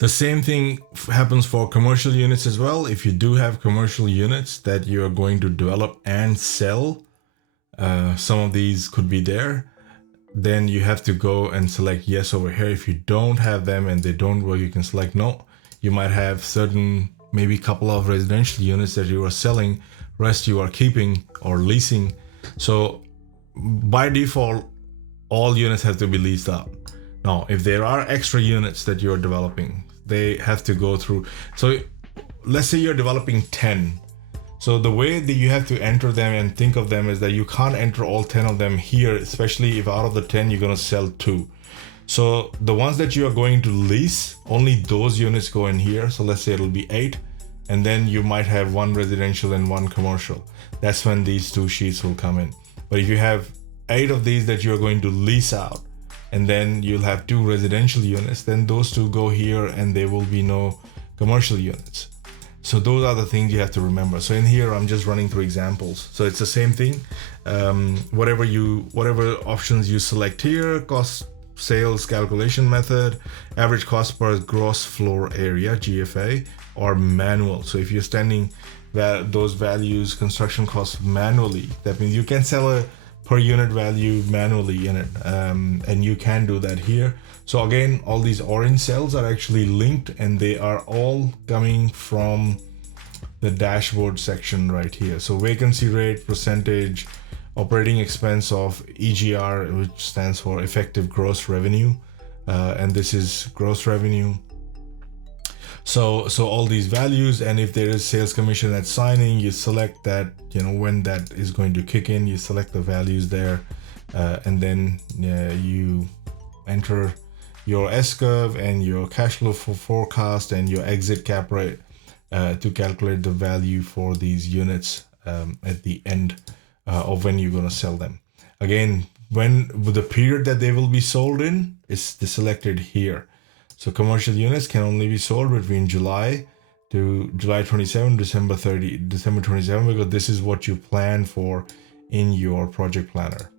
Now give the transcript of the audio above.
The same thing happens for commercial units as well. If you do have commercial units that you are going to develop and sell, some of these could be there. Then you have to go and select yes over here. If you don't have them and they don't work, you can select no. You might have certain, maybe a couple of residential units that you are selling, rest you are keeping or leasing. So by default, all units have to be leased out. Now, if there are extra units that you're developing, they have to go through. So let's say you're developing 10. So the way that you have to enter them and think of them is that you can't enter all 10 of them here, especially if out of the 10, you're going to sell 2. So the ones that you are going to lease, only those units go in here. So let's say it'll be 8. And then you might have 1 residential and 1 commercial. That's when these 2 sheets will come in. But if you have 8 of these that you're going to lease out, and then you'll have 2 residential units, then those 2 go here and there will be no commercial units. So those are the things you have to remember. So in here, I'm just running through examples. So it's the same thing. Whatever options you select here, cost sales calculation method, average cost per gross floor area, GFA, or manual. So if you're standing those values, construction costs manually, that means you can sell a per unit value manually in it, and you can do that here. So again, all these orange cells are actually linked and they are all coming from the dashboard section right here. So vacancy rate, percentage, operating expense of EGR, which stands for effective gross revenue, and this is gross revenue. So all these values, and if there is sales commission at signing, you select that, when that is going to kick in, you select the values there, and then you enter your S-curve and your cash flow forecast and your exit cap rate to calculate the value for these units at the end of when you're going to sell them. Again, with the period that they will be sold in is selected here. So commercial units can only be sold between July to July 27, December 27, because this is what you plan for in your project planner.